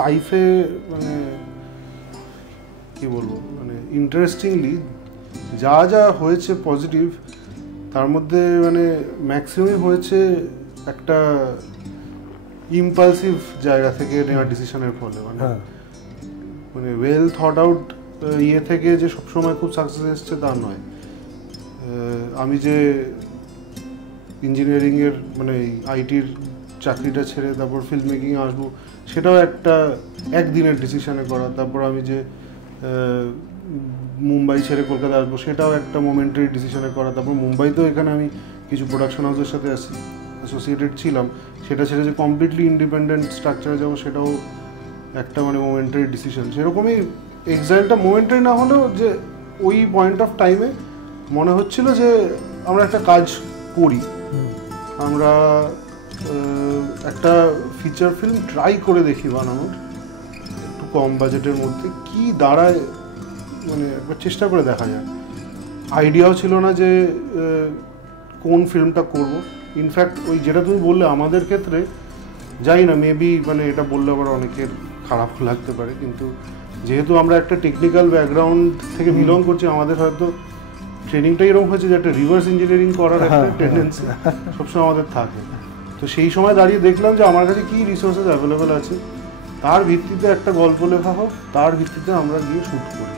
লাইফে মানে কি বলবো মানে ইন্টারেস্টিংলি যা যা হয়েছে পজিটিভ তার মধ্যে মানে ম্যাক্সিমাম হয়েছে একটা ইম্পালসিভ জায়গা থেকে নেওয়া ডিসিশনের ফলে মানে ওয়েল থট আউট ইয়ে থেকে যে সবসময় খুব সাকসেস এসছে তা নয়। আমি যে ইঞ্জিনিয়ারিংয়ের মানে আইটির চাকরিটা ছেড়ে তারপর ফিল্ম মেকিংয়ে আসবো সেটাও একটা একদিনের ডিসিশনে করা। তারপর আমি যে মুম্বাই ছেড়ে কলকাতা আসবো সেটাও একটা মোমেন্টারি ডিসিশনে করা। তারপর মুম্বাইতেও এখানে আমি কিছু প্রোডাকশন হাউসের সাথে অ্যাসোসিয়েটেড ছিলাম, সেটা ছেড়ে যে কমপ্লিটলি ইন্ডিপেন্ডেন্ট স্ট্রাকচারে যাবো সেটাও একটা মানে মোমেন্টারি ডিসিশন। সেরকমই এক্সাইলটা মোমেন্টারি না হলেও যে ওই পয়েন্ট অফ টাইমে মনে হচ্ছিল যে আমরা একটা কাজ করি, আমরা একটা ফিচার ফিল্ম ট্রাই করে দেখি বানানোর একটু কম বাজেটের মধ্যে কি দাঁড়ায়, মানে একবার চেষ্টা করে দেখা যায়। আইডিয়াও ছিল না যে কোন ফিল্মটা করব। ইনফ্যাক্ট ওই যেটা তুমি বললে আমাদের ক্ষেত্রে জানি না, মেবি মানে এটা বললে আবার অনেকের খারাপ লাগতে পারে, কিন্তু যেহেতু আমরা একটা টেকনিক্যাল ব্যাকগ্রাউন্ড থেকে বিলং করছি আমাদের হয়তো ট্রেনিংটা এরকম হয়েছে যে একটা রিভার্স ইঞ্জিনিয়ারিং করার একটা টেন্ডেন্সি সবসময় আমাদের থাকে। তো সেই সময় দাঁড়িয়ে দেখলাম যে আমার কাছে কী রিসোর্সেস অ্যাভেলেবেল আছে, তার ভিত্তিতে একটা গল্প লেখা হোক, তার ভিত্তিতে আমরা গিয়ে শ্যুট করি।